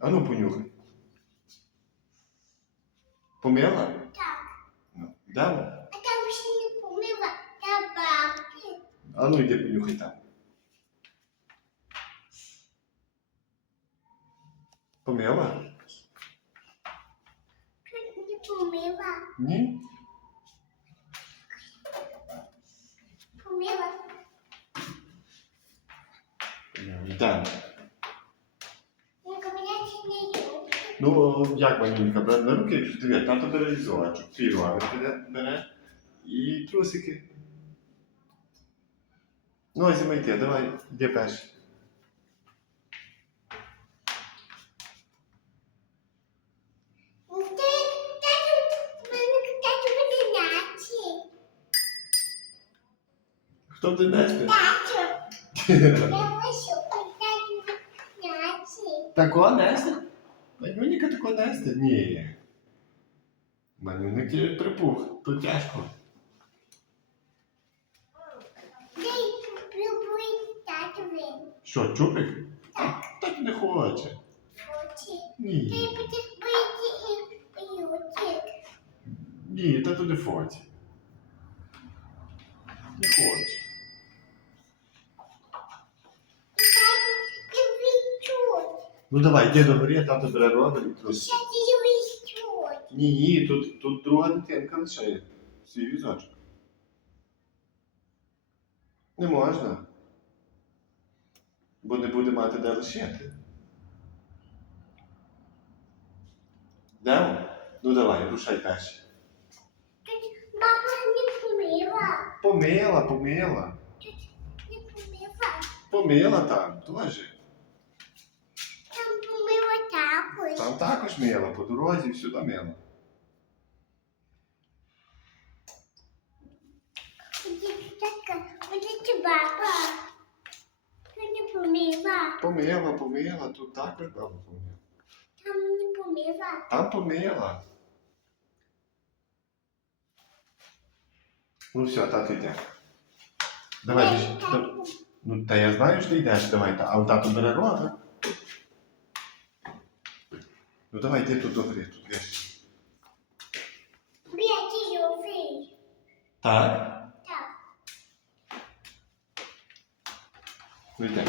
А ну понюхай. Помила? Так. Ну, йдемо. А там ще не помила табаки. А ну йди понюхай там. Помила? Тут не помила. Ні? Помила. Йдемо. Ну, кабінеті не люблю. Ну, як манюнька, брати на руки, диви, тато бере візочок, твій ровер бере, бере і трусики. Ну, а зима йти, давай, йди перший. Ну, ти, тату, мене тату буде наче. Хто буде нести? Тату. Я хочу тату наче. Тако нести? Манюніка тако нести? Ні. Манюники припух, то тяжко. Що, чупик? Так. Так не хоче. Хоче. Ні. Ні, та туди фоті. Не хоче. Тату, ти відчуть. Ну давай, йди до гори, тато бере ровер і відчуть. Ні, ні, тут, тут друга дитинка лишає свій візочок. Не можна. Бо не буде мати де лишити. Йдемо? Ну давай, рушай перший. Мама не помила. Помила, помила. Не помила. Помила там, теж. Також. Там також мила, по дорозі всюди мила. Баба. Ти помила. Помила, помила, тут також баба помила. Там не помила. Там помила. Ну все, тато йде. Давай, біж- да- тату. Ну, та я знаю, що ти йдеш, давай, та, а тато бере рота. Ну давай йди тут до гри, тут весь. Б'яти йови. Так? Так. Ну йде.